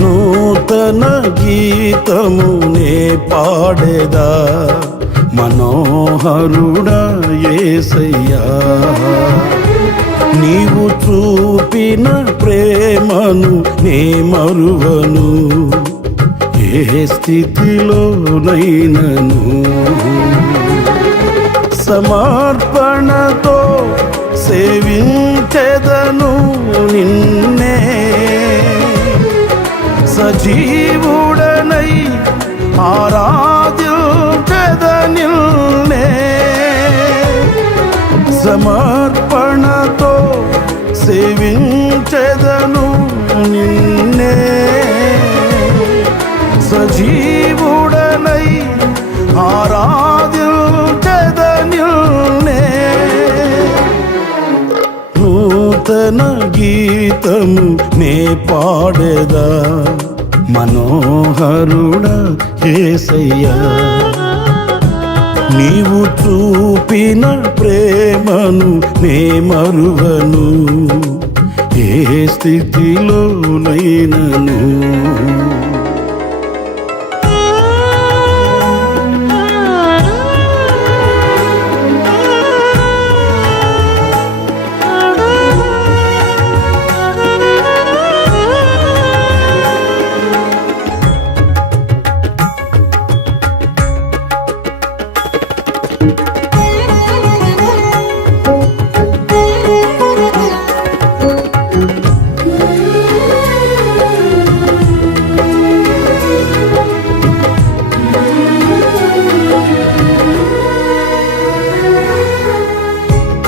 నూతన గీతమునే పాడేదా మనోహరుడా యేసయ్యా. నీవు చూపిన ప్రేమను నే మరువను ఏ స్థితిలోనైనను. సమర్పణతో సేవించెదను నిన్నే, సజీవుడనై ఆరాధ్యుడనిల్నే. సమర్పణతో సేవించెదను నిన్నే, సజీవుడనై ఆరాధ్యుడనిల్నే. నూతన గీతము నే పాడేదా మనోహరుడా యేసయ్యా. నీవు చూపిన ప్రేమను నే మరువను ఏ స్థితిలోనైనను.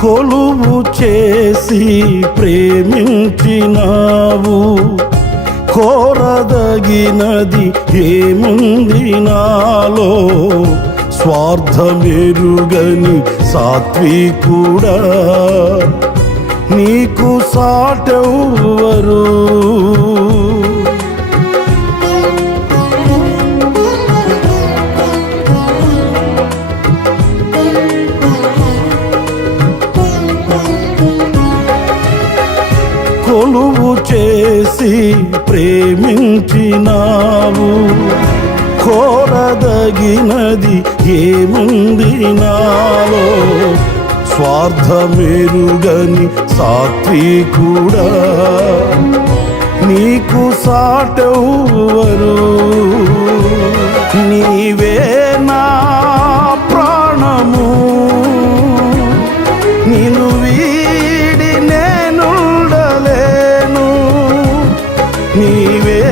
కొలువు చేసి ప్రేమించినావు, కోరదగినది ఏముంది నాలో. స్వార్థమెరుగని సాత్వికుడా నీకు సాటెవ్వరు. కొలువు చేసి ప్రేమించినావు, కోరదగినది ఏముంది నాలో. స్వార్థమెరుగని సాత్వికుడా నీకు సాటెవ్వరు. నీవే నా ప్రాణము, నిన్ను వీడి నేనుండలేను. నీవే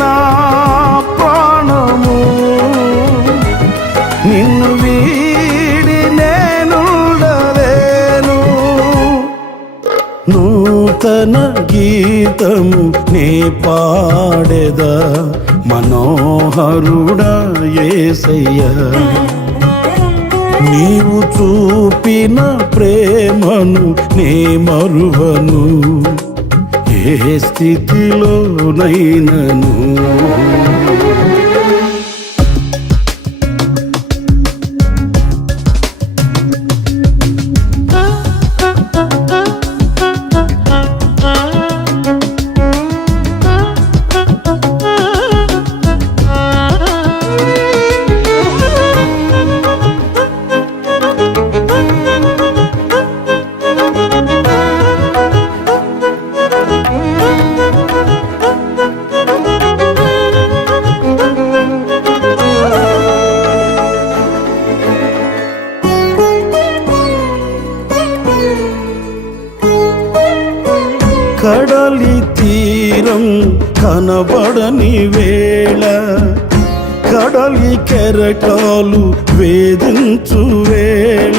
నా ప్రాణము, నిన్ను వీడి నేనుండలేను. నూతన గీతము నే పాడేదా మనోహరుడా యేసయ్యా. నీవు చూపిన ప్రేమను నే మరువను ఏ స్థితిలోనైనను. కనబడని వేళ కడలి కెరటాలు వేధించు వేళ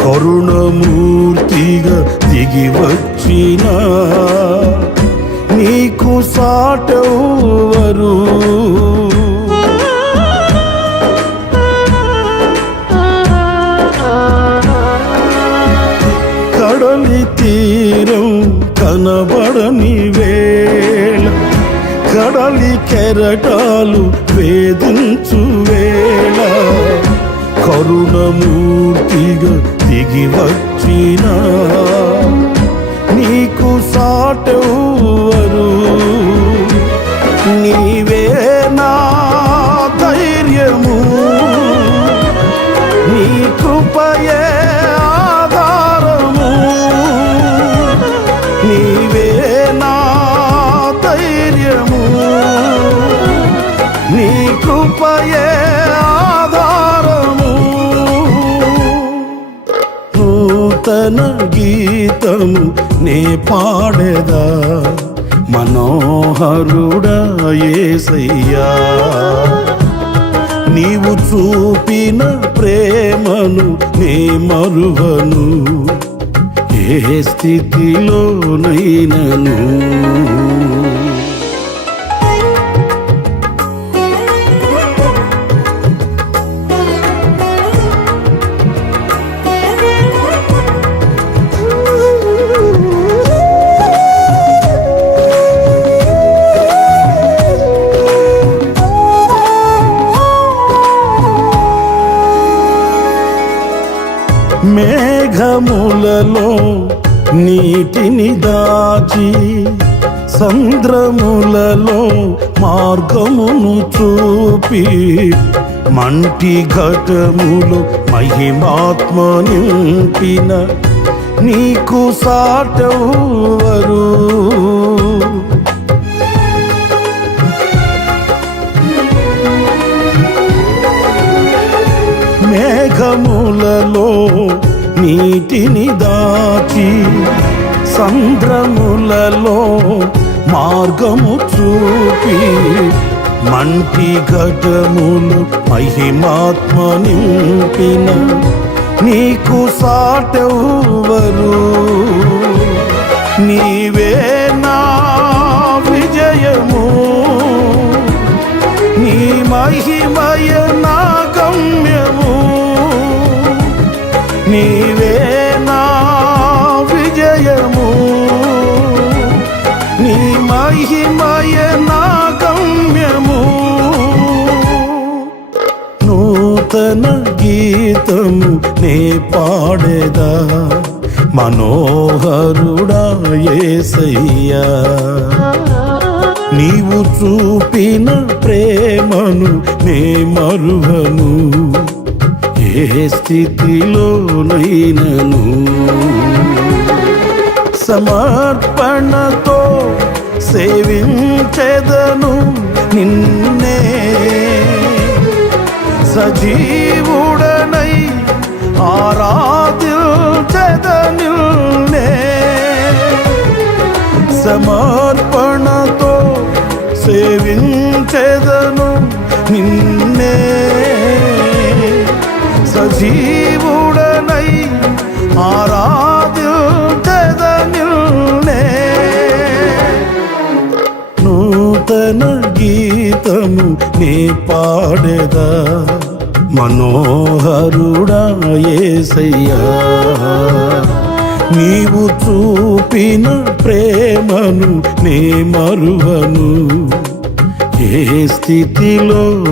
కరుణమూర్తిగా దిగి వచ్చిన నీకు సాటెవ్వరు కడలి తీరం కనబడని వేళ కడలి కెరటాలు వేధించు వేళ కరుణమూర్తిగా దిగి వచ్చిన నీకు సాటెవ్వరు నీవే నా ధైర్యము నీ కృపయే ఆధారము నీవే నా ధైర్యము నీ కృపయే ఆధారము నూతన గీతము నే పాడెదా మనోహరుడా యేసయ్యా నీవు చూపిన ప్రేమను నే మరువను ఏ స్థితిలోనైనను మేఘములలో నీటిని దాచి సంద్రములలో మార్గమును చూపి మంటి ఘటములు మహిమాత్మ నింపిన నీకు సాటెవ్వరు మేఘములలో నీటిని దాచి సంద్రములలో మార్గము చూపి మంటి ఘటములు మహిమాత్మ నింపిన నీకు సాటెవ్వరు నీవే నా విజయము నీ మహిమయ నా గమ్యము నీవే నా విజయము నీ మహిమయ నా గమ్యము నూతన గీతము నే పాడెదా మనోహరుడా యేసయ్యా నీవు చూపిన ప్రేమను నే మరువను ఏ స్థితిలోనైనను సమర్పణతో సేవించెదను నిన్నే సజీవుడనై ఆరాధించెదనిన్నే సమర్పణతో సేవించెదను నిన్నే సజీవుడనై ఆరాధించెదనిన్నే నూతన గీతము నే పాడెదా మనోహరుడా యేసయ్యా నీవు చూపిన ప్రేమను నే మరువను ఏ స్థితిలోనైనను